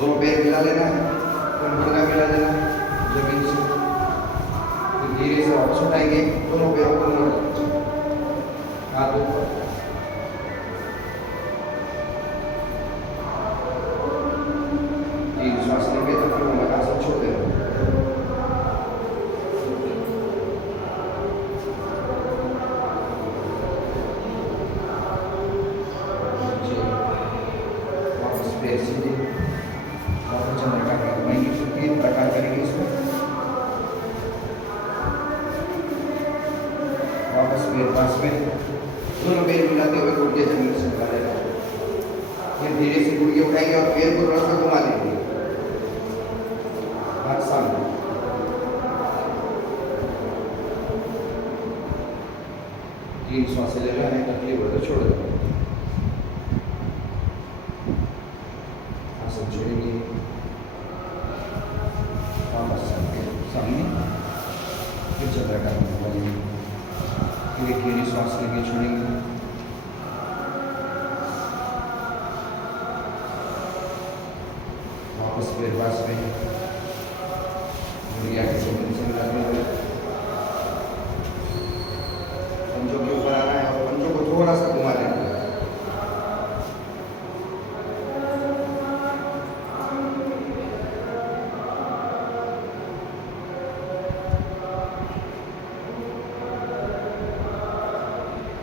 दोनों पैर मिला लेना है, गुड़गा मिला लेना है जमीन से। फिर धीरे से वापस उठाएंगे, दोनों पैरों को मोड़ हाथ ऊपर। तीन श्वास लेंगे तो फिर वो आसन छोड़ देना। वापस पैर सीधे, वापस चंद्रिका का घुमाएंगे। फिर 3 प्रकार करेंगे इसमें। वापस पैर पास में, दोनों पैर मिलाते हुए गुड़गे जमीन से मिला लेगा। फिर धीरे से गुड़गे उठाएंगे और पैर को थोड़ा सा घुमा लेंगे, हाथ सामने। तीन श्वासें ले लेना है, तकलीफ हो तो छोड़ दो। आसन छोड़ेंगे, वापस सामने, फिर चंद्रिका का घुमाएंगे। फिर एक गहरी श्वास लेंगे, छोड़ेंगे। वापस पैर पास में, गुड़िया के जमीन से मिला देंगे। पंजों के ऊपर आना है और पंजों को थोड़ा सा घुमा लेंगे।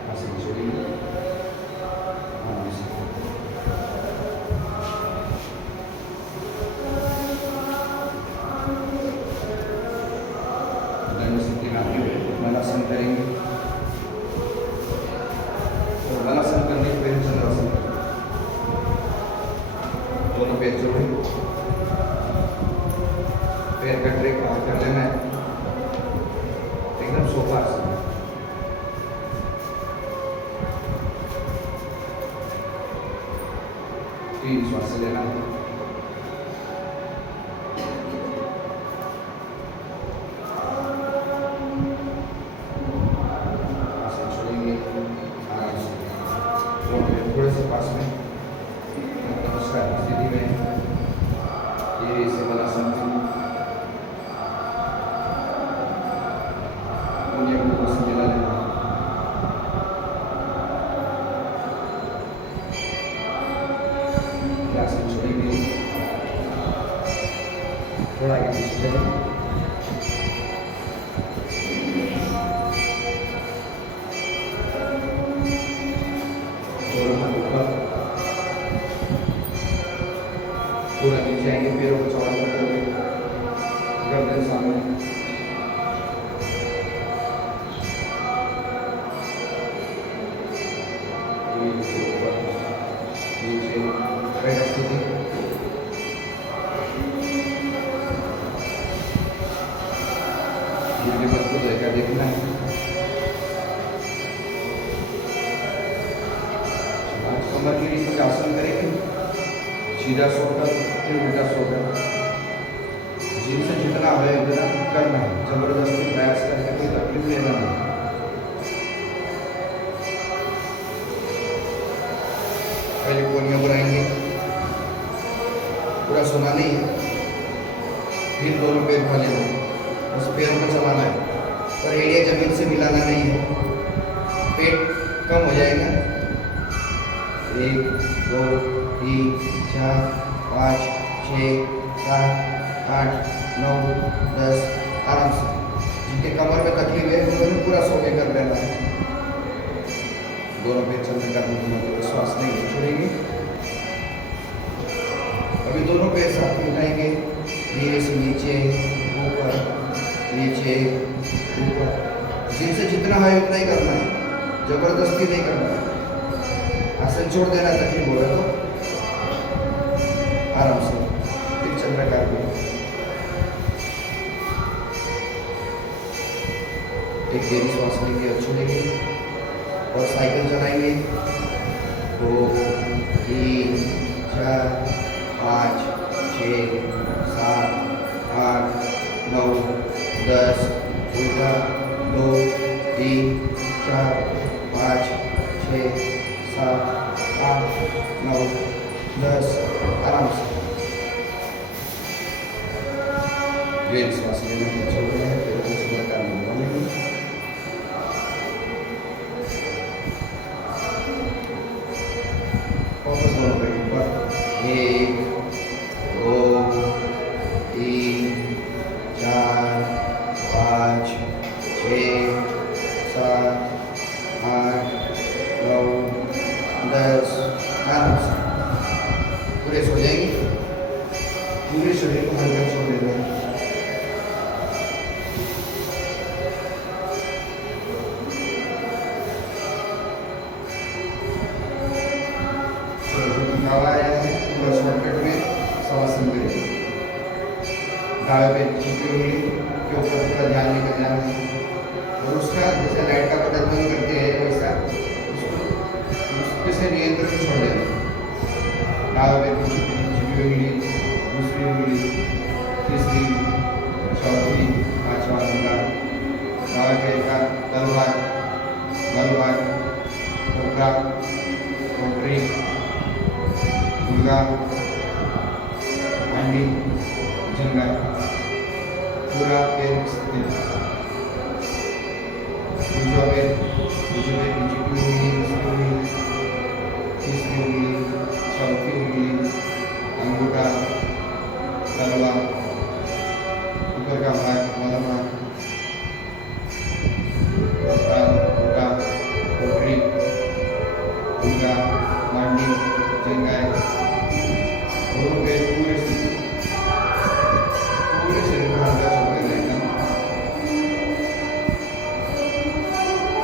आसन छोड़ेंगे, मलासन करेंगे। और मलासन करने के बाद चंद्रासन, दोनों पैर जोड़े, पैर का ट्रैक बाहर कर लेना है, एकदम सोफा आसन। तीन श्वास लेना है, थोड़े से पास में, नमस्कार स्थिति में धीरे से मलासन को मिला लेना। आसन छोड़ेंगे, थोड़ा आगे पीछे चलें। पूरा नीचे आएंगे, पैरों को चौड़ा करते हुए, गर्दन सामने। नीचे बैठ स्थिति, को जगह देखना है। कमर के लिए कुछ आसन करेंगे, सीधा सोकर फिर उल्टा सोकर, जिनसे जितना है उतना करना है, जबरदस्ती प्रयास करके कोई तकलीफ लेना नहीं। पहले कोनियां बनाएंगे, पूरा सोना नहीं है। फिर दोनों पैर उठा लेना है, बस पैरों को चलाना है और एड़िया जमीन से मिलाना नहीं है। पेट कम हो जाएगा। 1 2 3 4 5 6 7 8 9 10 आराम से। जिनके कमर में तकलीफ है उन्होंने पूरा सो के कर लेना है। दोनों पैर चलने का श्वास नहीं छोड़ेंगे। अभी दोनों पैर साथ में उठाएंगे, धीरे से नीचे ऊपर नीचे ऊपर, जिनसे जितना है उतना ही करना है, जबरदस्ती नहीं करना है। आसन छोड़ देना तकलीफ हो रहा तो आराम से। फिर चंद्राकार में एक गहरी श्वास लेंगे और छोड़ेंगे और साइकिल चलाएंगे। 2 3 4 5 6 7 8 9 10 उल्टा 2 3 4 5 6 7 8 9 10 आराम से। गहरी सांस लेना है, छोड़ रहे हैं, फिर कुछ बार करने वाले फोकस दोनों पे ऊपर। एक, दो, तीन, चार, पाँच, छः, सात, आठ, नौ, 10। आराम से पूरे सो जाएंगे। पूरे शरीर को हल्का छोड़ देना है। हवा आया है पूरा शॉर्टकट में शवासन करें। दाएं पे झुकी उंगली के ऊपर पूरा ध्यान लेकर जाना है और उसका जैसे लाइट का बटन बंद करते हैं वैसा उसके से नियंत्रण में छोड़ देना। दाएं पे झुकी उंगली, दूसरी उंगली, तीसरी, चौथी, पांचवा उंगला, दाएं पैर का तलवार, गलवार, कोबरा, कोटरी, गुलगा, मंडी, जंगा, पूरा पैर स्थिर। दूसरा पैर नीचे की उंगली, दूसरी उंगली, तीसरी उंगली, चौथी उंगली, अंगूठा, तलवा, ऊपर का भाग, वाला भाग, कोबरा, गुलगा, कोटरी, गुलगा, मंडी, जंगा, दोनों पैर पूरे शरीर को हल्का छोड़ देना।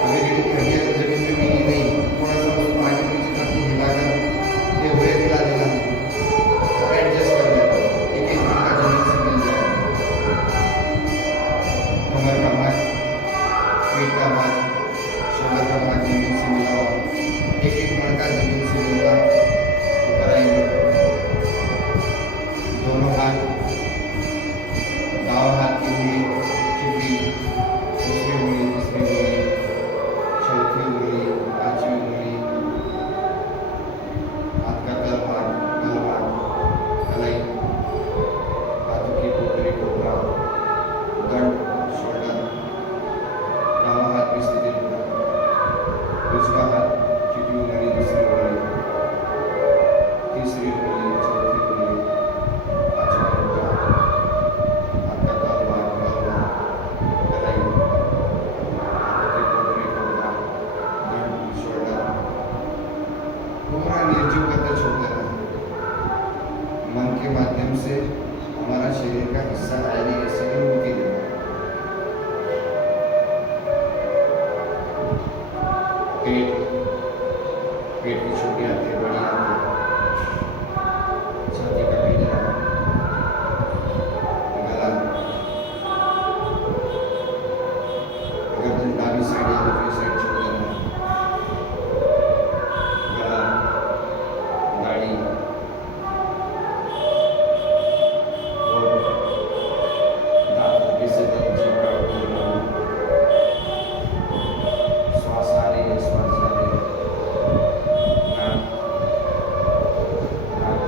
अभी रीढ़ की हड्डियां जमीन में मिली नहीं, थोड़ा सा उसको आगे पीछे करके हिलाकर ये हुए हिला देना और एडजस्ट कर लेना। एक एक घंटा जमीन से मिल जाएगा। कमर का भाग, पेट का भाग, शोल्डर का भाग जमीन से मिला हुआ, एक एक मणका जमीन से मिलता ऊपर आएंगे। दोनों हाथ, दाव हाथ की उंगली चिपड़ी, दूसरी उंगली, तीसरी उंगली, चौथी उंगली, पांचवी उंगली, हाथ का तलवार, तलवार, कलाई, हाथों की कोटरी, कोबरा, दंड, शोल्डर, दाव हाथ की स्थिति, दूसरा हाथ, चिपड़ी उंगली, दूसरी उंगली, तीसरी उंगली, चौथी उंगली, पांचवा उंगला, हाथ का तलवार, गलवा, कलाई, हाथों की कोटरी, कोबरा, दंड, शोल्डर, पूरा निर्जीव करके छोड़ देना है। मन के माध्यम से हमारा शरीर का हिस्सा है नहीं, ऐसे अनुभूति देना। पेट, पेट की छोटी आंतें, बड़ी आंतें, छाती का पिंजरा, गला, गर्दन दाहिनी साइड या दूसरी साइड छोड़ देना है। गला, दाढ़ी, होठ, दांत हल्के से दांत चिपका देना। श्वास आ रही है, श्वास जा रही है। नाक, नाक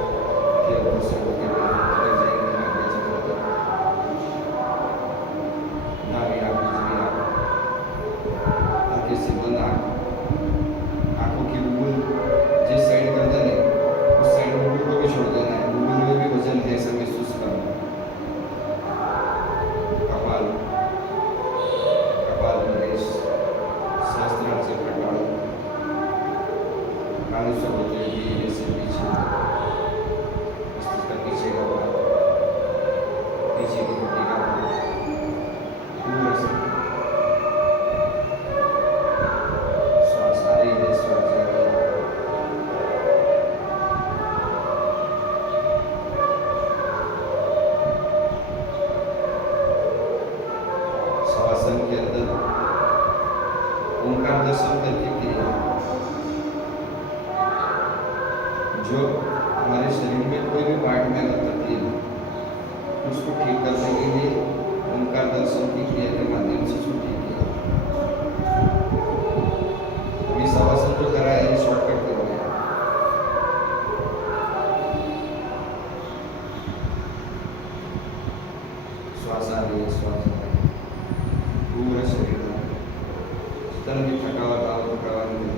के ऊपर से होके निकल जाएगी, नाक के चक्कर तक। नाभि आँख, दूसरी आँख, हल्के से बंद आँख, आँखों की बुलबुल जिस साइड गर्दन है उस साइड बुलबुल को भी छोड़ देना है। बुलबुल में भी वजन है, ऐसा महसूस करना। कपाल, कपाल प्रदेश, सहस्त्रार से कटाल, कान से होते हुए ऐसे पीछे, मस्तिष्क का पीछे का भाग, पीछे की हड्डी का भाग, पूरा से श्वास आ रही है, श्वास जा रही है। श्वास आ रही है, श्वास आ रही है, पूरा शरीर का तन भी थका हुआ था, थका हुआ नहीं है।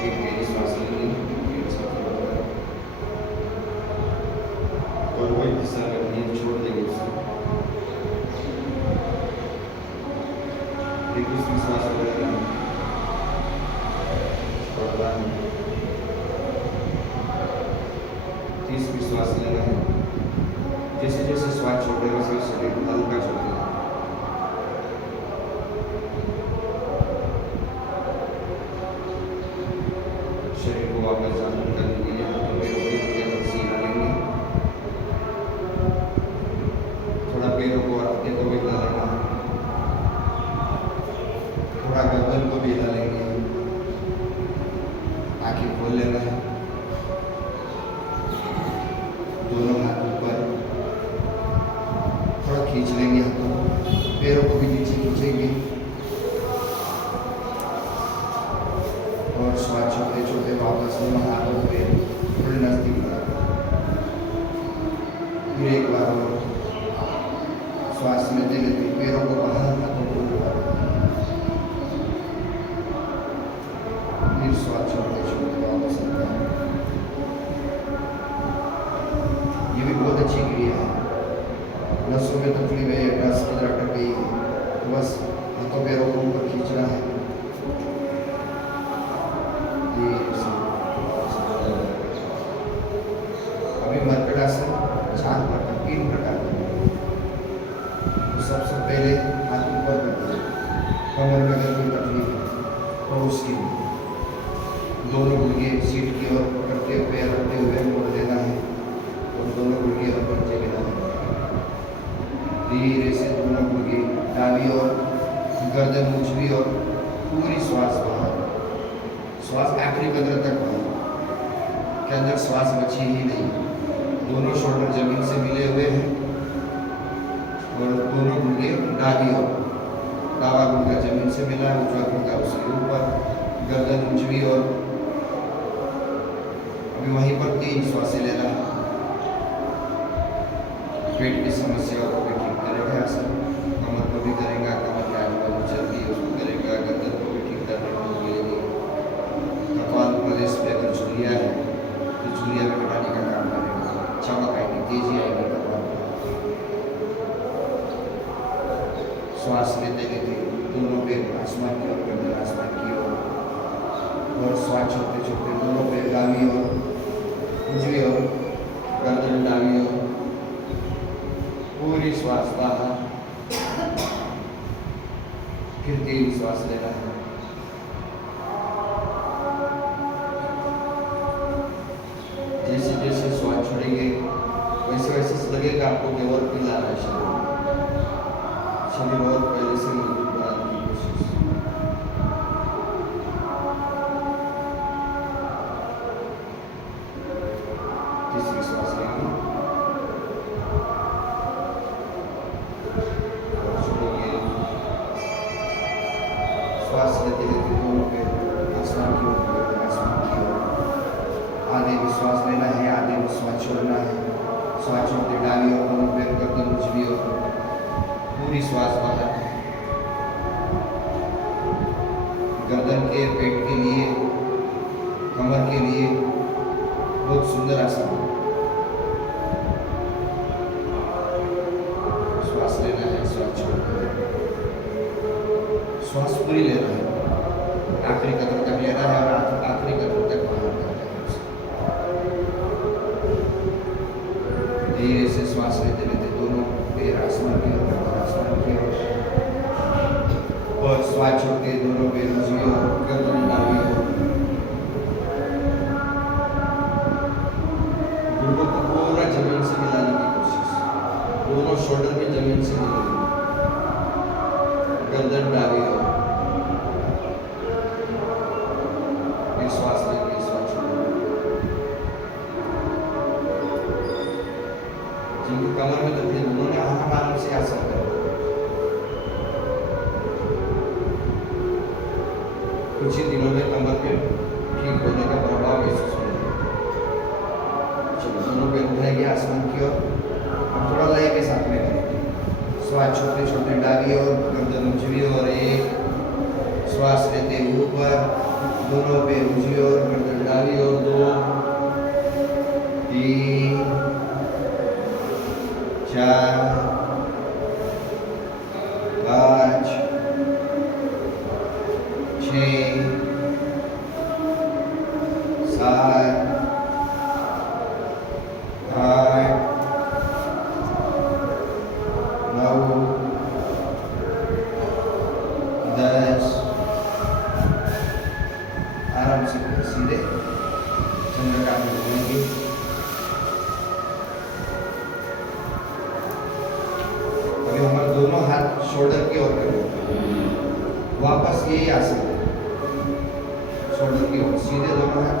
एक गहरी श्वास लेनी, पेट से छोड़कर, और वही दिशा में नींद छोड़ देंगे उसे। एक दूसरी श्वास लेना, छोड़ना है। तीसरी श्वास लेना है। जैसे जैसे श्वास छोड़ेगा वैसे शरीर हल्का छोड़ेगा। शरीर को वापस जागरूक करने के लिए हाथों पैरों के लिए सीना लेंगे। थोड़ा पैरों को और हाथों को भी हिला लेना है, थोड़ा गर्दन को भी हिला लेंगे। आंखें खोल लेना है, दोनों हाथ ऊपर, थोड़ा खींच लेंगे हाथों को, पैरों को भी नीचे खींचेंगे और श्वास छोड़ते छोड़ते वापस दोनों हाथों पे थोड़े नजदीक ला। फिर एक बार और श्वास लेते लेते पैरों को बाहर, हाथों को ऊपर, फिर श्वास छोड़ते छोड़ते वापस आता है। ये भी बहुत अच्छी क्रिया है। नसों में तकलीफ है, 10-15 अटक गई है तो बस हाथों पैरों को ऊपर खींचना है। अभी मर्कटासन 3 प्रकार तो सबसे पहले हाथ ऊपर करते हैं। कमर में अगर कोई तकलीफ है तो उसकी दोनों गुड़गे सीट की ओर पकड़ते हुए रखते हुए मोड़ देना है और दोनों गुड़गे और नीचे गिरा देना है। धीरे से दोनों गुड़गे डाली और गर्दन मुझवी और पूरी श्वास बाहर, श्वास आखिरी कदर तक बाहर, के अंदर श्वास बची ही नहीं। दोनों शोल्डर जमीन से मिले हुए हैं और दोनों गुर्दे डाली और दावा गुर्दा जमीन से मिला है, ऊंचा गुर्दा उसके ऊपर, गर्दन ऊंचवी और अभी वहीं पर 3 श्वासें लेना है। पेट की समस्याओं को भी ठीक करेगा आसन, कमर को भी करेगा, कमर के आजू बाजू चर्बी उसको करेगा, गर्दन को भी ठीक करने को मिलेगी। कपाल प्रदेश पे अगर झुर्रियाँ है तो झुर्रियाँ भी हटाने का काम करेगा, चमक आएगी, तेजी आएगी कपाल पर। श्वास लेते लेते दोनों पैर आसमान की ओर, गर्दन आसमान की ओर, और श्वास छोड़ते छोड़ते दोनों पैर डाली और ऊंचवी और गर्दन डाली और पूरी श्वास बाहर। फिर 3 श्वास लेना है। जैसे जैसे श्वास छोड़ेंगे वैसे वैसे लगेगा आपको कि और पिला रहा है शरीर और पहले से मजबूत बनाने की कोशिश। तीसरी श्वास लेंगे और छोड़ेंगे। श्वास लेते लेते दोनों पे आसमान की ओर, आसमान की ओर। आधे भी श्वास लेना है, आधे भी श्वास छोड़ना है। श्वास छोड़ते डाली और दोनों पैर गर्दन उछली और पूरी श्वास बाहर। गर्दन के, पेट के लिए, कमर के लिए बहुत सुंदर आसन। श्वास लेना है, श्वास छोड़ना है, श्वास पूरी लेना है, आखिरी कदम तक लेना है और आखिरी कदम तक बाहर करना है। धीरे से श्वास लेते लेते दोनों पैर आसमान की ओर, आसमान की ओर, और श्वास छोड़ते दोनों पैर नीचे और गर्दन डाली और घुटनों को पूरा जमीन से मिलाने की कोशिश। दोनों शोल्डर में जमीन से मिले, गर्दन डाली और श्वास लेंगे, श्वास छोड़ेंगे। जिनकी कमर में तकलीफ उन्होंने आराम से आसन करो। कुछ ही दिनों में कमर के ठीक होने का प्रभाव महसूस होगा। चलो दोनों पैर उठाएंगे आसमान की ओर। अब थोड़ा लय के साथ में करेंगे। श्वास छोटे छोटे डाली और गर्दन उंचवी और एक श्वास लेते ऊपर, दोनों पैर ऊंची और गर्दन डाली और 2 3 4 5 6 7 8 9 10। आराम से सीधे चंद्रकांत में घूमेंगे। अभी हमारे दोनों हाथ शोल्डर की ओर करेंगे। वापस यही आसन शोल्डर की ओर सीधे दोनों हाथ।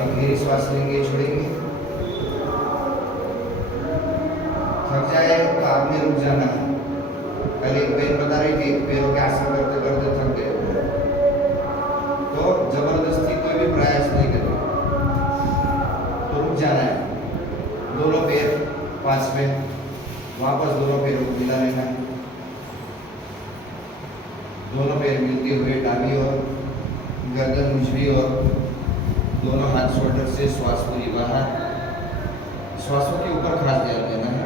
एक गहरी श्वास लेंगे, छोड़ेंगे। थक जाए तो आपने रुक जाना है। कल एक बहन बता रही थी पैरों के आसन करते करते थक गए, तो जबरदस्ती कोई भी प्रयास नहीं करें, तो रुक जाना है। दोनों पैर पास में, वापस दोनों पैरों को मिला लेना है। दोनों पैर मिलते हुए डाली और गर्दन उंचवी और दोनों हाथ शोल्डर से श्वास पूरी बाहर। श्वासों के ऊपर खास ध्यान देना है।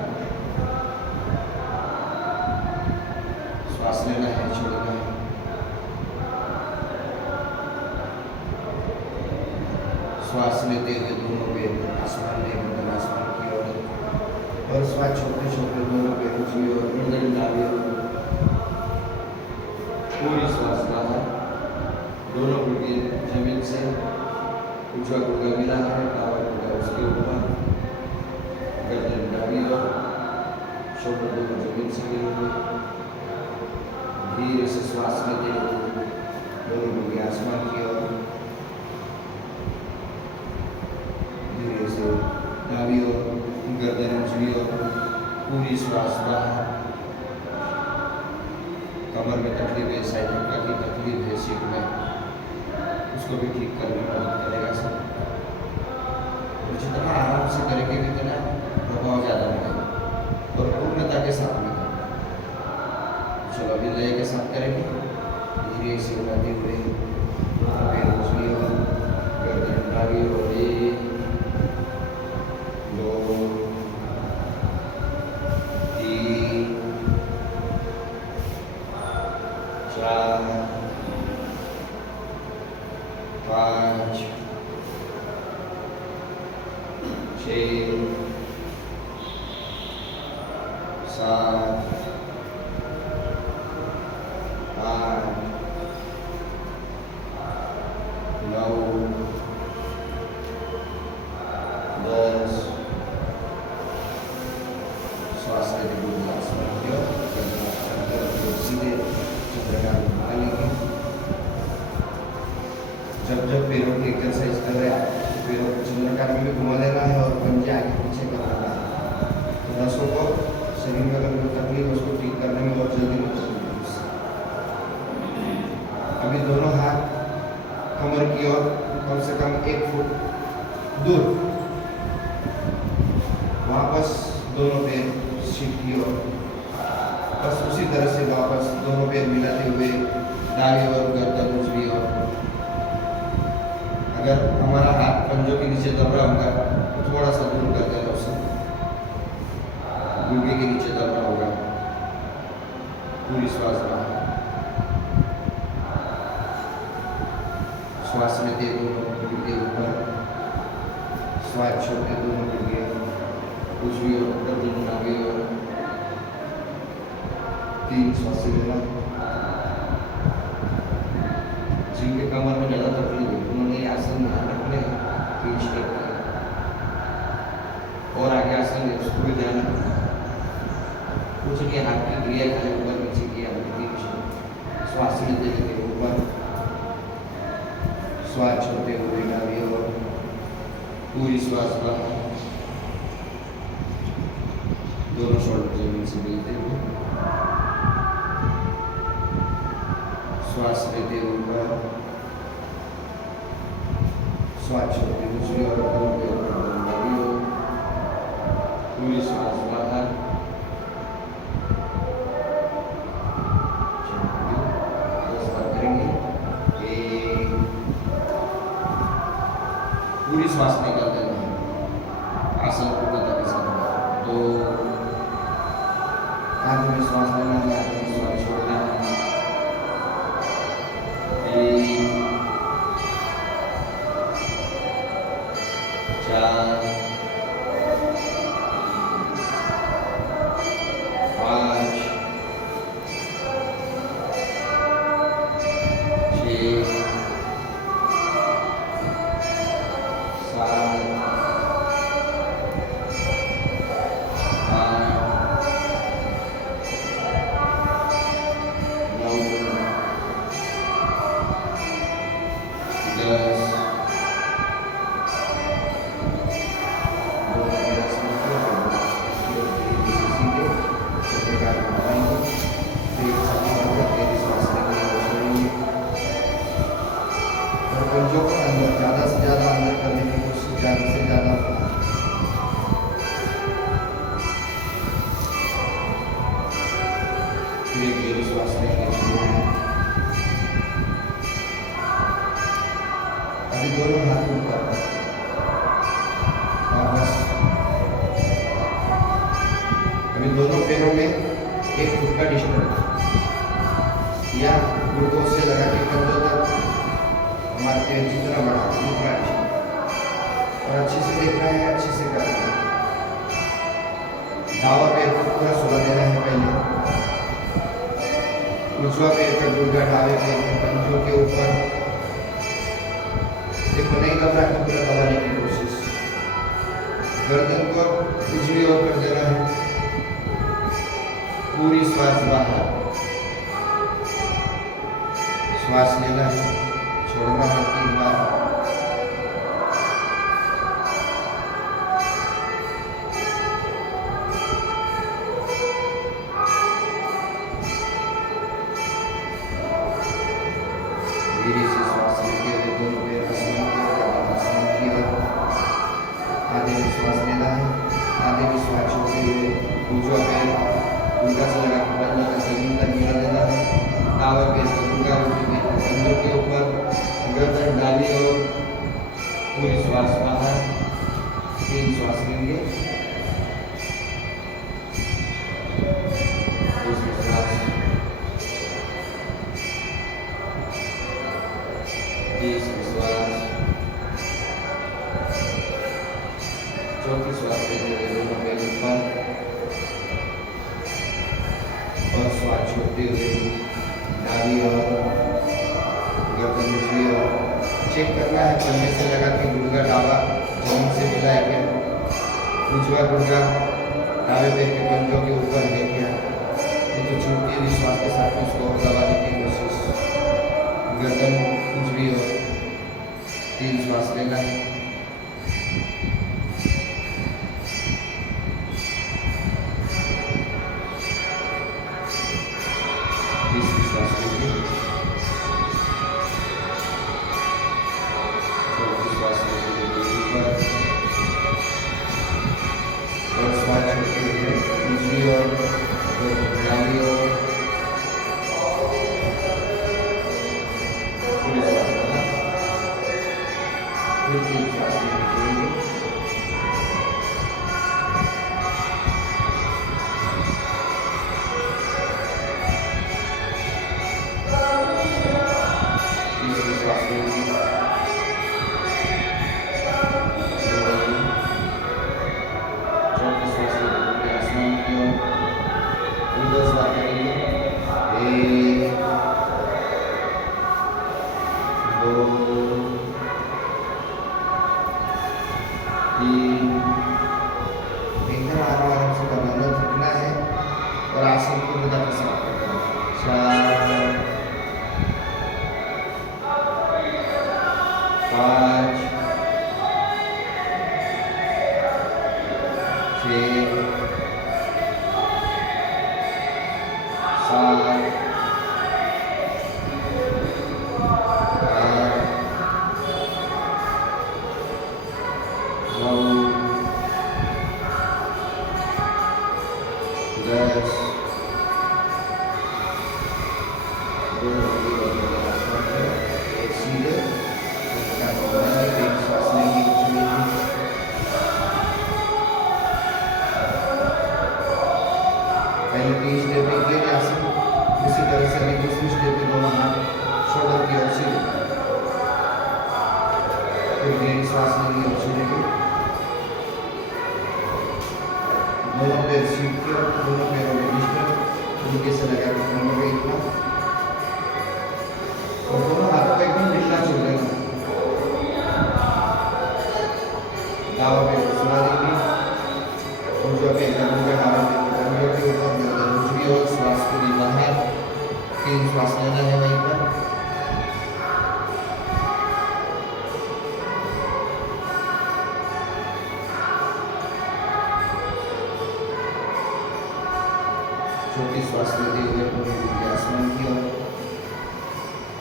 श्वास लेना है, छोड़ना है। श्वास लेते हुए दोनों पैर आसमान में, गर्दन आसमान की ओर और श्वास छोटे छोटे दोनों पैर ऊंची और गर्दन डाली और पूरी श्वास बाहर। दोनों गुर्दे जमीन से, ऊंचा गुर्दा मिला है, बाबा गुर्दा उसके ऊपर, गर्दन डाली और शोल्डर दोनों जमीन से मिले हुए। धीरे से श्वास लेते हुए दोनों गुर्दे आसमान की ओर, धीरे से डाली और गर्दन उंचवी और पूरी श्वास बाहर। कमर में तकलीफ है, साइलेंट की तकलीफ है, सीट में, उसको भी ठीक करने में मदद करेगा सब। और जितना आराम से करेंगे उतना प्रभाव ज़्यादा मिलेगा और पूर्णता के साथ में करना। चलो अभी लय के साथ करेंगे। धीरे से उठाते हुए पैर उंचवी और गर्दन डाली और 1 2 3 4 5 6 7 8 9 10। श्वास लेते हुए आसमान की ओर, गर्दन आसमान की ओर, सीधे चंद्रकांत में डालेंगे। जब जब पैरों की एक्सरसाइज कर रहे हैं तो पैरों को चंद्रकांत में भी घुमा देना है और पंजे आगे पीछे करना है। तो नसों को, शरीर में अगर कोई तकलीफ है उसको ठीक करने में बहुत जल्दी मदद मिलती है। अभी दोनों हाथ कमर की ओर कम से कम 1 फुट दूर, वापस दोनों पैर सीट की ओर, बस उसी तरह से वापस दोनों पैर मिलाते हुए डाली और गर्दन उंचवी और। अगर हमारा हाथ पंजों के नीचे दब रहा होगा तो थोड़ा सा दूर कर देना, उसे गुर्दे के नीचे दब रहा होगा। पूरी श्वास बाहर। श्वास लेते दोनों गुर्दे ऊपर, श्वास छोड़ते दोनों गुर्दे उंचवी और गर्दन आगे और 3 श्वास लेना। जिनके कमर में ज़्यादा तकलीफ है उन्होंने आसन ध्यान रखने 3 स्टेप का, और आगे आसन है उसको भी ध्यान रखना। कुछ नहीं, हाथ की क्रिया खाली ऊपर नीचे किया, 3 स्टेप। श्वास लेते लेते ऊपर, श्वास छोड़ते हुए डाली और पूरी श्वास बाहर। दोनों शोल्डर जमीन से मिलते हुए श्वास लेते हुए ऊपर, श्वास छोड़ते दूसरी ओर, पूरी श्वास बाहर, पूरी श्वास निकाल देना है, आसन पूर्णता के साथ। तो हाथ में श्वास लेना है, हाथ में श्वास छोड़ना है। 3 4 5 6 7 8 9 10 जो अंदर ज़्यादा से ज़्यादा अंदर करने की कोशिश, ज़्यादा से ज़्यादा। फिर एक गहरी श्वास लेंगे। अभी दोनों हाथ ऊपर, वापस। अभी दोनों पैरों में एक फुट का डिस्टेंस या घुटनों से लगा के कंधों तक हमारे पैर जितना बड़ा उतना अच्छा, और अच्छे से देखना है, अच्छे से करना है। दावा पैर को पूरा सुला देना है पहले, दूसरा पैर का गुर्गा दावे पैर के पंजों के ऊपर। देखो नहीं दबा है तो पूरा दबाने की कोशिश, गर्दन को कुछ भी और कर देना है, पूरी श्वास बाहर, श्वास लेना है, छोड़ना है 3 बार। धीरे से श्वास लेते हुए दोनों पैर आसमान की ओर, आधे में श्वास लेना है, आधे में श्वास छोड़ते हुए दूसरा पैर उल्टा से लगा कर बंद कर जमीन तक गिरा देना है। दावा पैर को उल्टा उल्टे कंधों के ऊपर, गर्दन डाली और पूरी श्वास बाहर। 3 श्वास लेंगे, दूसरी श्वास, तीसरी श्वास, चौथी श्वास लेते हुए दोनों पैर ऊपर और श्वास छोड़ते हुए डाली और गर्दन दूसरी ओर। चेक करना है कंधे से लगा के गुर्गा डावा जमीन से मिला है क्या, दूसरा गुर्गा दावे पैर के पंजों के ऊपर है क्या। ये तो छूटती हुई श्वास के साथ उसको दबाने की कोशिश, गर्दन दूसरी ओर। 3 श्वास लेना है, तीसरी श्वास लेंगे, चौथी श्वास लेते हुए ऊपर और श्वास छोड़ते हुए दूसरी ओर। 10, 2 lagi आसमान में सीधे tekan kembali, tarik श्वास लेंगे ऊंची नीचे। पहले 3 स्टेप किए थे आसन, उसी तरह से अभी दूसरी स्टेप पे दोनों हाथ शोल्डर की ओर सीधे, फिर गहरी श्वास लेंगे ऊंची नीचे। दोनों पैर सीट के, दोनों पैरों में डिस्टेंस नीचे से लगा के दोनों पे इतना, और दोनों हाथों को एकदम मिलना चाहिए। दावा पे सुना देंगे, और जो पे गर्दन पे डालेंगे, गर्दन के ऊपर गर्दन दूसरी ओर, श्वास पूरी बाहर, 3 श्वास लेना है वहीं पर। छोटी श्वास लेते हुए पूरी आसमान की ओर,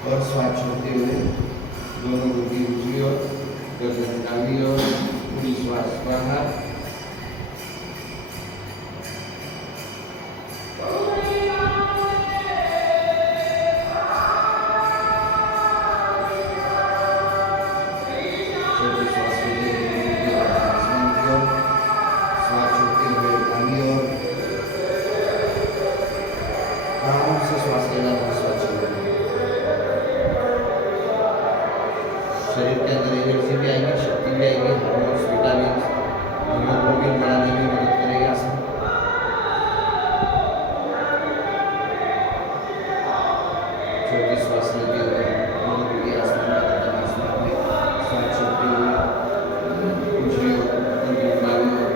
और श्वास छोड़ते हुए दोनों घुटी ऊंची ओर, गर्दन डाली ओर, पूरी श्वास बाहर। छोटी श्वास लेते हुए आसमान की ओर, श्वास छोड़ते हुए डाली ओर, आराम से श्वास लेना है, श्वास छोड़ना। शरीर के अंदर एनर्जी भी आएगी, शक्ति भी आएगी, हार्मोन्स, विटामिन, हीमोग्लोबिन बढ़ाने में मदद करेगा आसन। छोटी श्वास लेते हुए दोनों को आसमान में करना, आसमान में श्वास छोड़ते हुए ऊंची ओर, गर्दन डाली ओर।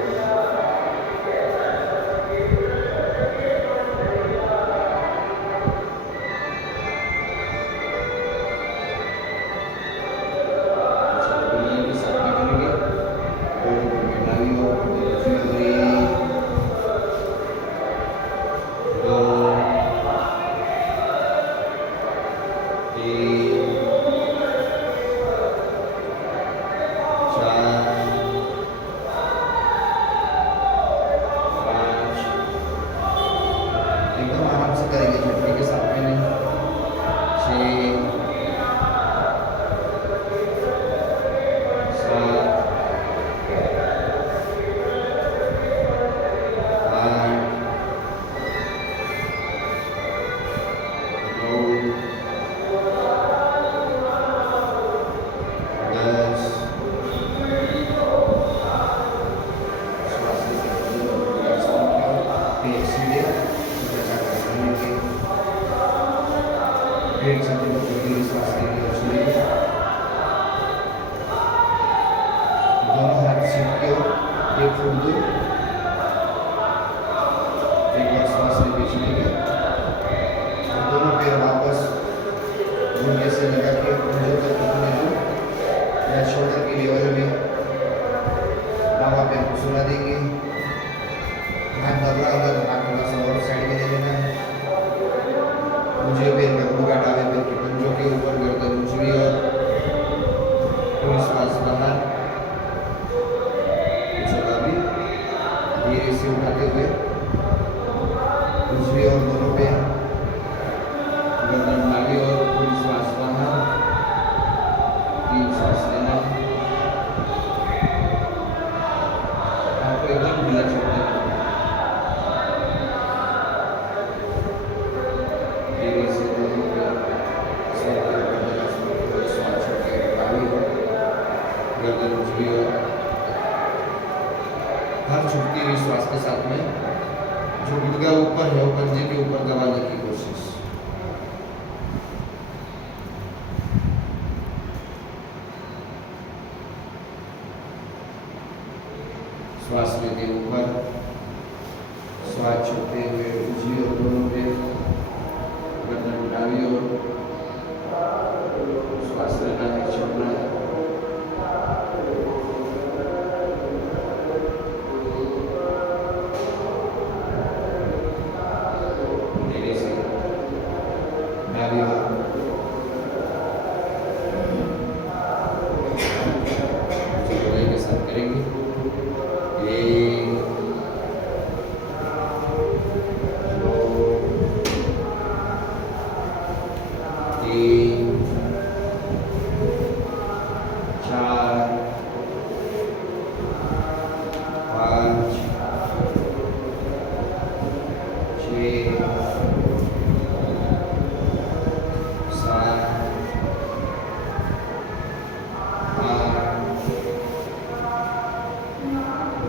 एकदम आराम से करेंगे, झटके के साथ में नहीं। 6, 7, 8, 9, 10। श्वास लेते हुए पूरी आसमान की ओर, पेट सीधे, एक सेकंड पूरी श्वास लेंगे ऊंची नीचे। दोनों हाथ सीट की ओर, 1 फुट दूर, एक बार श्वास लेके ऊंची नीचे, और दोनों पैर वापस घुटने से लगा के ऊंचे तक उतने दूर या शोल्डर की लेवल में दावा पैर को सुला देंगे। हाथ दबला अगर हाथ थोड़ा सा और साइड में ले लेना है। मुझे पैर गर्दन का डाले पैर के पंजों के ऊपर, गर्दन ऊंची और पूरी श्वास बाहर। चला भी धीरे से उठाते हुए दूसरी और दोनों पे गर्दन डाली और पूरी श्वास बाहर। 3 श्वास लेना है, आपको एकदम ढीला छोड़ना है। गर्दन उछली और हर छुट्टी हुई श्वास के साथ में जो गुदगा ऊपर है वो पंजे के ऊपर दबाने की कोशिश। श्वास लेते ऊपर, श्वास छोड़ते हुए उछली और दोनों पे गर्दन डाली और श्वास लेना है, छोड़ना है। 6 7 8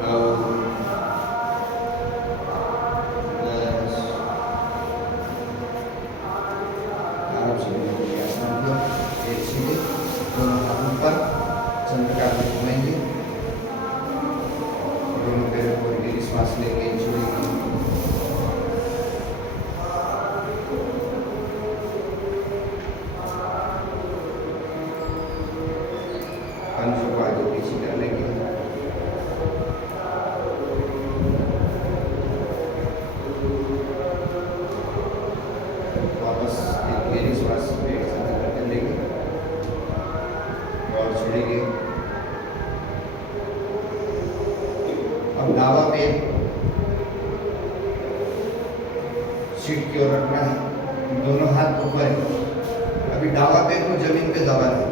9 10 आराम से आसान किया। एक सीधे दोनों हाथ ऊपर चंद्रकार में घुमाएंगे, दोनों पैरों को गहरी श्वास लेंगे, छोड़ेंगे। पंजों को आगे पीछे कर लेंगे। वापस एक गहरी श्वास पेट से अंदर कर लेंगे और छोड़ेंगे। अब दावा पैर सीट की ओर रखना है, दोनों हाथ ऊपर है। अभी दावा पैर को जमीन पे दबाना है,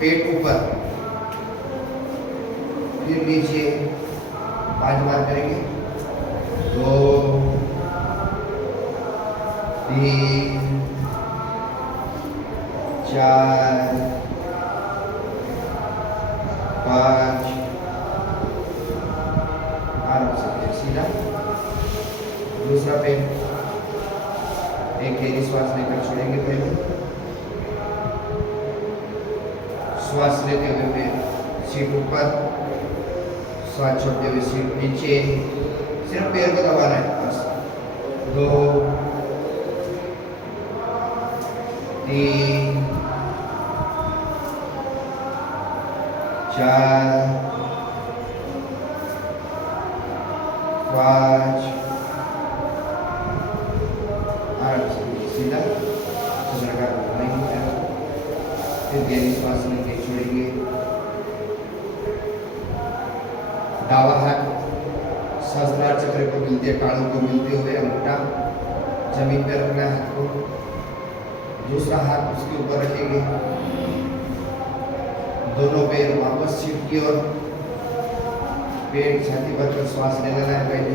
पेट ऊपर, फिर नीचे 5 बार करेंगे। 2 3 4 5 आराम से फिर सीधा। दूसरा पैर एक गहरी श्वास लेकर छोड़ेंगे। पहले श्वास लेते हुए पैर सीट ऊपर, श्वास छोड़ते हुए सीट नीचे, सिर्फ पैर को दबाना है बस। 2 3 4 5 आराम से सीधा चंद्रकार घुमाएंगे, फिर गहरी श्वास लेके छोड़ेंगे। दावा हाथ सहस्त्रार चक्र को मिलते, टाड़ों को मिलते हुए अंगूठा जमीन पर रखना है हाथ को, दूसरा हाथ उसके ऊपर रखेंगे। दोनों पैर वापस सीट की ओर, पेट छाती भरकर श्वास ले लेना है। पहले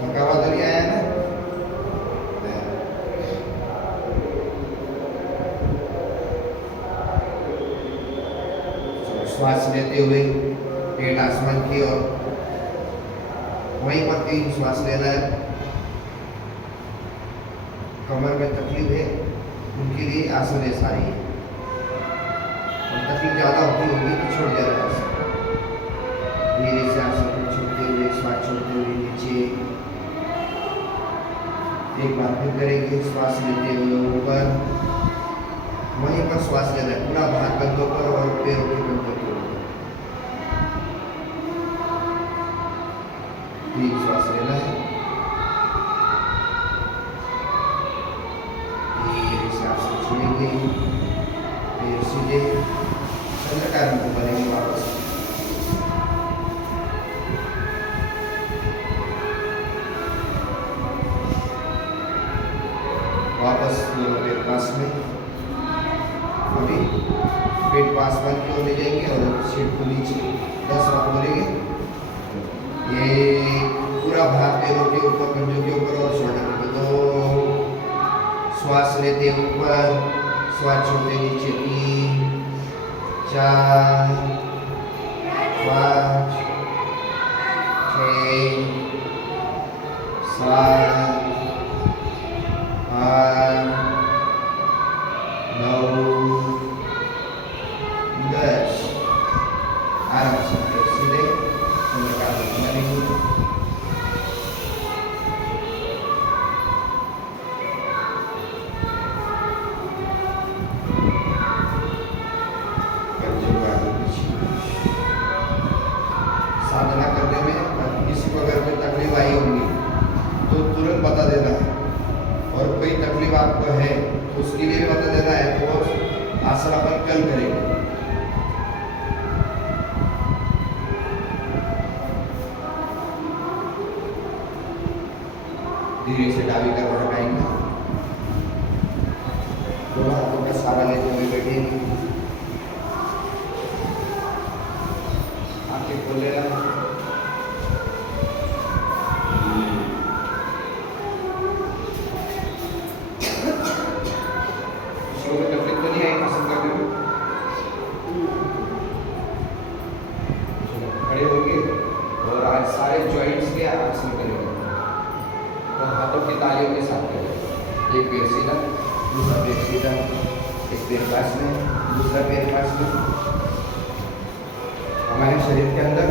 थकावट तो नहीं आया ना? श्वास लेते हुए पेट आसमान की ओर, वहीं पर 3 श्वास लेना है। कमर में तकलीफ है उनके लिए आसन ऐसा ही है, और तकलीफ ज़्यादा होती होगी तो छोड़ देना है। धीरे से आसन को छोड़ते हुए, श्वास छोड़ते हुए नीचे। एक बार फिर करेंगे, श्वास लेते हुए ऊपर, वहीं पर श्वास लेना है, पूरा हाथ बंदों पर और पैरों के बंदों के ऊपर। 3 श्वास लेना है। धीरे से आसन छोड़ेंगे, फिर सीधे चंद्रकार में बनेंगे वापस। वापस दोनों पैर पास में, अभी पेट को आसमान की ओर ले जाएंगे और सीट को नीचे 10 बार बोलेंगे। ये पूरा भार पैरों के ऊपर, पंजों के ऊपर और शोल्डर पे। 2 श्वास लेते ऊपर, श्वास छोड़ते नीचे। 3 4 5 6 7 8 9 10 आराम से सीधे चंद्रकार में घुमाएंगे। साधना करने में किसी को अगर कोई तकलीफ आई होगी तो तुरंत बता देना है, और कोई तकलीफ आपको है तो उसके लिए भी बता देना है, तो वो आसन अपन कल करेंगे। धीरे से डाबी करवट उठाएंगे, दोनों हाथों का सहारा लेते हुए बैठेंगे। आंखें बोले ना तकलीफ तो नहीं आई पसंद करने में? खड़े होंगे और आज सारे जॉइंट्स के आसन करेंगे। तो हाथों की तालियों के साथ करेंगे। एक पैर सीधा, दूसरा पैर सीधा, एक पैर पास में, दूसरा पैर पास में। हमारे शरीर के अंदर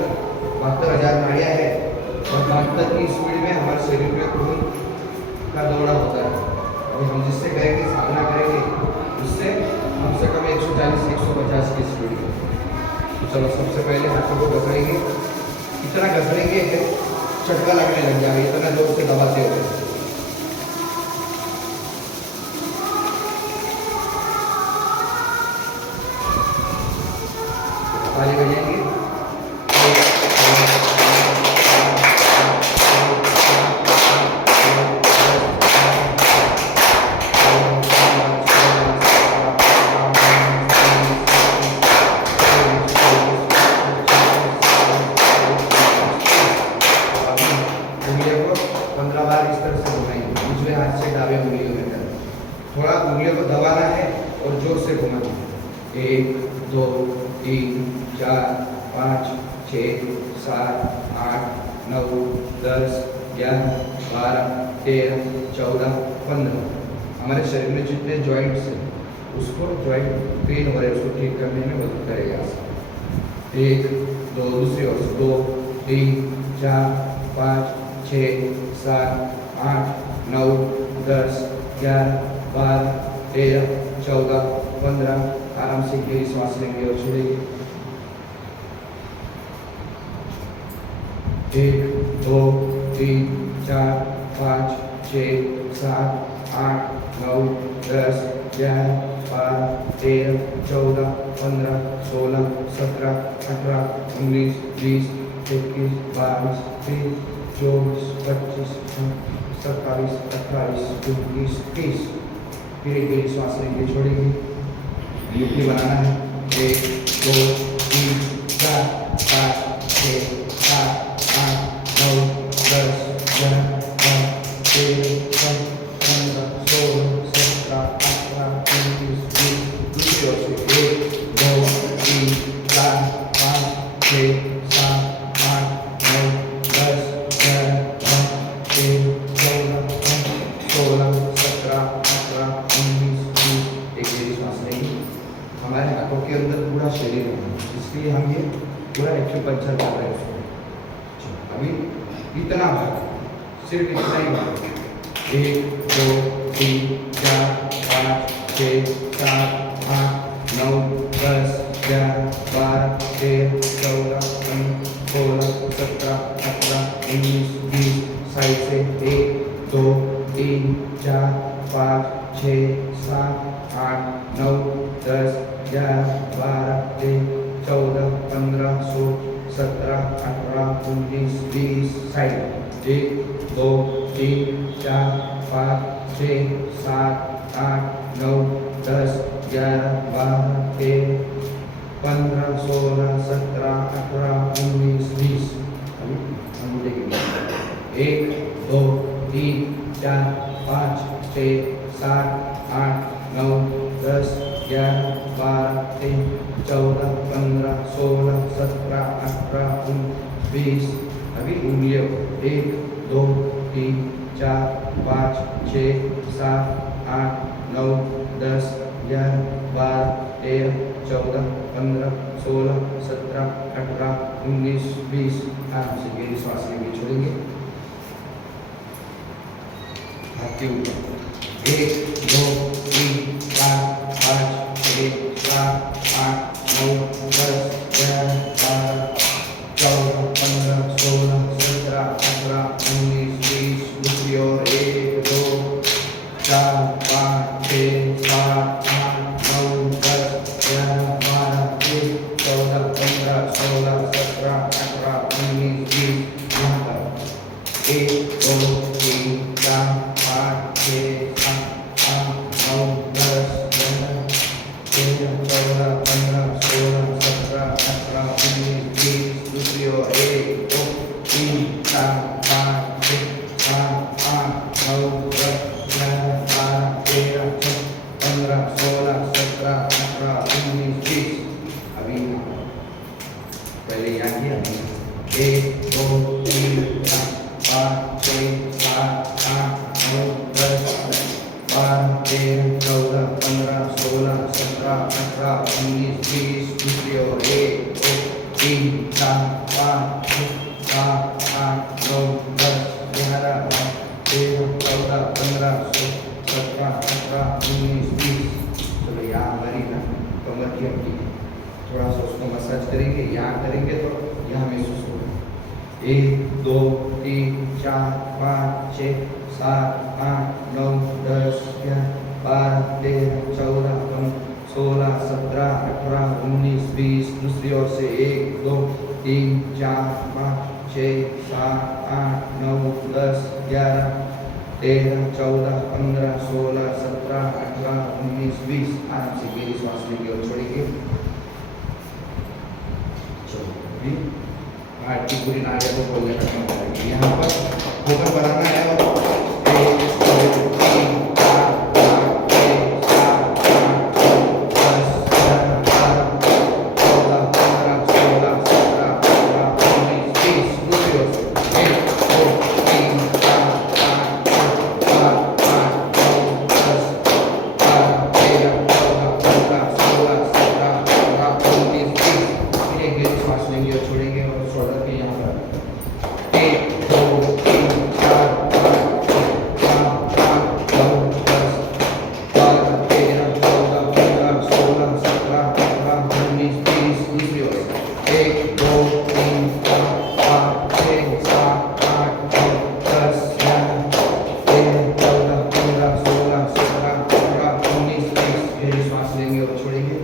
72,000 नाड़ियाँ है और 72 की स्पीड में हमारे शरीर में खून का दौड़ा होता है। और हम जिससे करेंगे, साधना करेंगे, उससे कम से कम 140-150 की स्पीड है। तो चलो सबसे पहले हाथों को घसरेंगे। इतना घसरेंगे कि चटका लगने लग जाएगा, इतना जोर से दबाते हुए। ताली बजाएंगे। थोड़ा उंगलियों को दबाना है और जोर से घुमाना है। 1 2 3 4 5 6 7 8 9 10 11 12 13 14 15। हमारे शरीर में जितने जॉइंट्स हैं उसको जॉइंट पेन हो रहे हैं उसको ठीक करने में मदद करेगा। 1 2 दूसरी ओर 2 3 4 5 6 7 8 9 10 11 12 13 14 15। आराम से गहरी सांस लेंगे और छोड़ेंगे। 1 2 3 4 5 6 7 8 9 10 11 12 13 14 15 16 17 18 19 20 21 22 23 24 25 27 28 29 30। फिर एक गहरी सांस लेंगे, छोड़ेंगे। मुट्ठी बनाना है। 1 2 3 4 5 6 7 8 9 10 11 12 13 14 15 16 17 18 19 20। दूसरी ओर से 1 2 3 4 5 6 7 8 9 10 11 12 13 14 16 17 18 19 20। एक गहरी सांस लेंगे। हमारे हाथों के अंदर पूरा शरीर है, इसलिए हम ये पूरा एक्यूपंक्चर कर रहे हैं उसको। अभी इतना भाग, सिर्फ इतना ही भाग। 1 2 3 4 5 6 7 8 9 10 11 12 13 14 15 16 17 18 19 20। साइड से 1 2 3 4 5 6 7 8 9 10 11 12 13 14 15 16 17 18 19 20। साइड 1 2 3 4 5 6 7 8 9 10 11 12 13 15 16 17 18 19 20। अंगूठे के बीच 1 2 3 4 5 6 7 8 9 10 11 12 13 14 15 16 17 18 19 20। अभी उंगलियों 1 2 3 4 5 6 7 8 9 10 11 12 13 14 15 16 17 18 19 20। आराम से गहरी सांस लेंगे, छोड़ेंगे। हाथ के ऊपर 1 2 3 4 5 6 7 8 9 10 11 12 14 15 16 17 18 19 20। दूसरी ओर 1 2 4 5 6 7 8 9 10 11 12 13 14 15 16 17 18 19 20। यहाँ पर 1 2 3 4 5 6 7 8 9 10 11 13 14 15 16 17 18 19 20। दूसरी ओर 4 5 6 7 8 9 10 11 12 13 14 15 16 17 18 19 20 अभी पहले यहाँ किया 1 2 3 4 5 6 7 8 9 10 12 13 14 15 16 17 18 19 20 दूसरी ओर 1 2 3 4 5 6 7 8 9 10 11 13 14 15 17 18 19 20 चलो यहाँ हमारी ना कमर की हड्डी थोड़ा सा उसको मसाज करेंगे, यहाँ करेंगे तो यहाँ महसूस होगा। 1 2 3 4 5 6 7 8 9 10 11 12 13 14 15 16 17 18 19 20 दूसरी ओर से 1 2 3 4 5 6 7 8 9 10 11 13 14 15 16 17 18 19 20 आराम से गहरी सांस लेंगे और छोड़ेंगे। चलो अभी हार्ट की पूरी नाड़ियों को खोलने का काम करेंगे। यहाँ पर फोकस बनाना है और 1 2 3 4 5 6 7 8 9 10 11 12 14 15 16 17 18 19 20 दूसरी ओर से 1 2 3 4 5 6 7 8 9 10 12 13 14 15 16 17 18 19 20 फिर एक गहरी सांस लेंगे और छोड़ेंगे और शोल्डर के यहाँ पर 1 2 3 4 5 6 7 8 9 10 12 13 14 15 16 17 18 19 20 दूसरी ओर से 1 2 3 4 5 6 7 8 9 10 11 13 14 15 16 17 18 19 20 गहरी सांस लेंगे और छोड़ेंगे।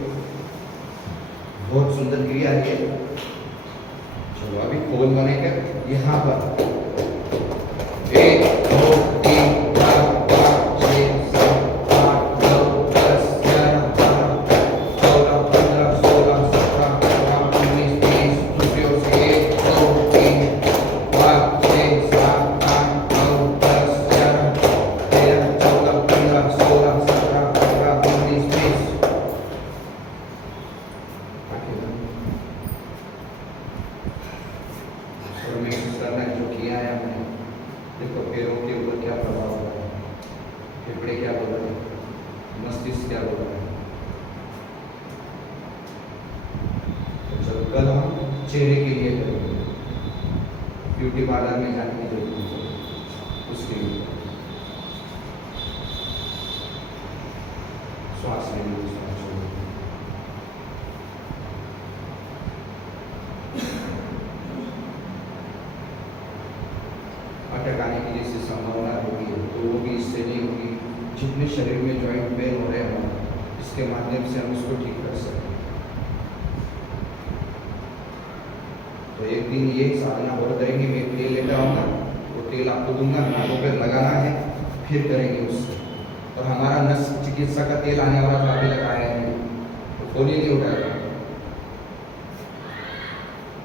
बहुत सुंदर क्रिया है। चलो अभी खोल बनेगा यहाँ पर 1 2 3 4 5 6 7 8 9 10 11 12 14 15 16 17 18 19 20 दूसरी ओर से 1 2 3 5 6 7 8 9 10 11 13 14 15 16 17 18 19 20 और महसूस करना है जो किया है हमने। देखो पैरों के ऊपर क्या प्रभाव हो रहा है, फेफड़े क्या बोल रहे हैं, मस्तिष्क क्या बोल रहा है। तो चलो कल हम चेहरे के लिए करेंगे, ब्यूटी पार्लर में जाने की जरूरत नहीं, उसके लिए श्वास लेंगे, श्वास छोड़ेंगे। अटकाने की जैसी संभावना होगी तो वो भी इससे नहीं होगी। जितने शरीर में जॉइंट पेन हो रहे हों इसके माध्यम से हम उसको ठीक कर सकते हैं। तो एक दिन ये साधना और करेंगे। मैं तेल लेकर आऊँगा, वो तेल आपको दूंगा, नाकों पर लगाना है, फिर करेंगे उससे। और हमारा नस चिकित्सा का तेल आने वाला था, अभी तक आया नहीं, तो फोन ही नहीं उठाया।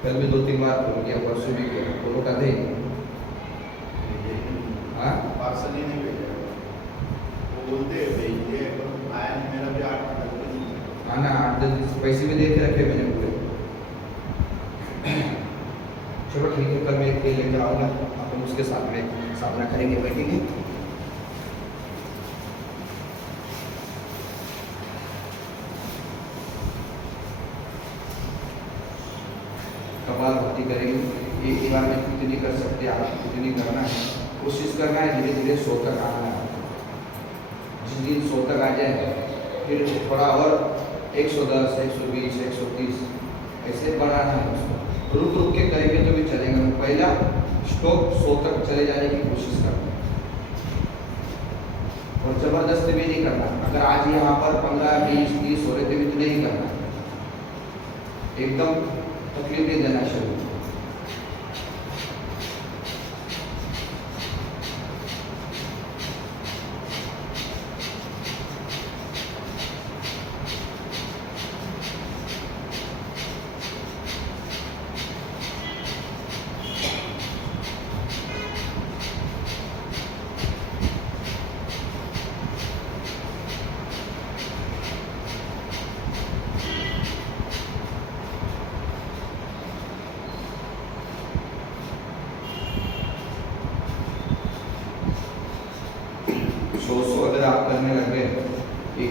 कल भी 2-3 बार फोन किया, परसों भी किया, फोन उठाते ही पार्सल ही नहीं भेजा। वो बोलते हैं भेजिए, पर आया नहीं। मेरा भी 8 दिन आना 8 दिन पैसे भी दे के रखे मैंने पूरे। चलो ठीक है, कल मैं एक तेल लेकर आऊँगा, अपन उसके साथ में साधना करेंगे, बैठेंगे। कपालभाति करेंगे। एक बार में कुछ नहीं कर सकते, आप कुछ नहीं करना है, कोशिश करना है धीरे धीरे 100 तक आना है। जिस दिन 100 तक आ जाए फिर थोड़ा और 110, 120, 130 ऐसे बढ़ाना है उसको। रुक रुक के करेंगे तो भी चलेगा। पहला स्टॉप 100 तक चले जाने की कोशिश करना और जबरदस्ती भी नहीं करना। अगर आज यहाँ पर 15, 20, 30 हो रहे थे भी तो नहीं करना, एकदम तकलीफ नहीं देना शुरू।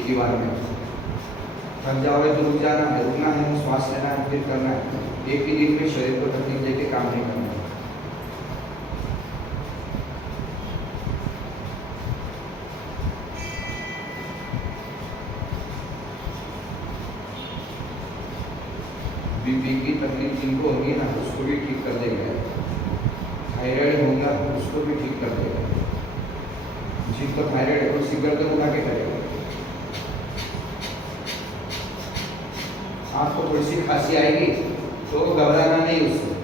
दीवार में। थक जाओगे तो रुक जाना है, रुकना है, श्वास लेना है, फिर करना है। एक ही दिन में शरीर को तकलीफ देके काम नहीं करना है। बीपी की तकलीफ जिनको होगी ना उसको भी ठीक कर देगा। थायराइड होगा उसको भी ठीक कर देगा। जिनको थायराइड है वो सिगर तो उठा के करेगा। आपको थोड़ी सी खांसी आएगी तो घबराना नहीं उससे,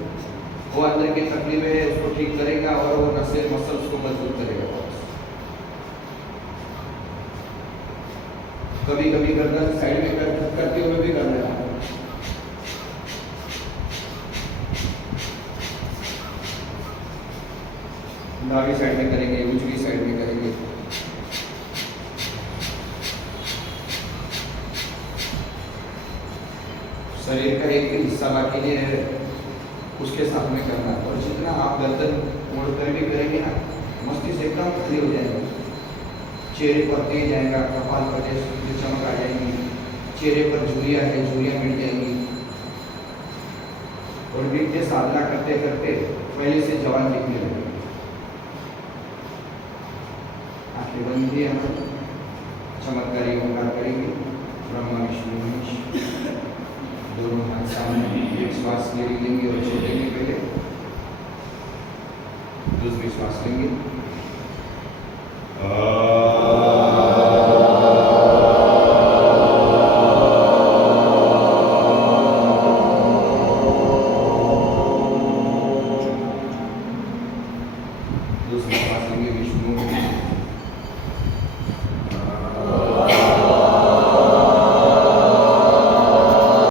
वो अंदर की तकलीफ है उसको ठीक करेगा और वो नसें मसल उसको मजबूत करेगा। कभी कभी गर्दन साइड में करते हुए भी कर लेना। दावी साइड में करेंगे, उजली साइड में करेंगे। शरीर का एक हिस्सा बाकी नहीं है उसके साथ में करना। और जितना आप गर्दन मोड़ कर भी करेंगे ना मस्तिष्क एकदम फ्री हो जाएगा। चेहरे पर तेज आएगा, कपाल पर जैसे चमक आ जाएगी, चेहरे पर झुर्रियाँ है झुर्रियाँ मिट जाएंगी। और नित्य साधना करते करते पहले से जवान दिखने लगेगा। आंखें बंद किए हम चमत्कारी ओंकार करेंगे। ब्रह्मा विष्णु महेश, दोनों हाथ सामने, एक श्वास लेंगे और छोड़ेंगे पहले, दूसरी श्वास लेंगे। दूसरी श्वास लेंगे विष्णु।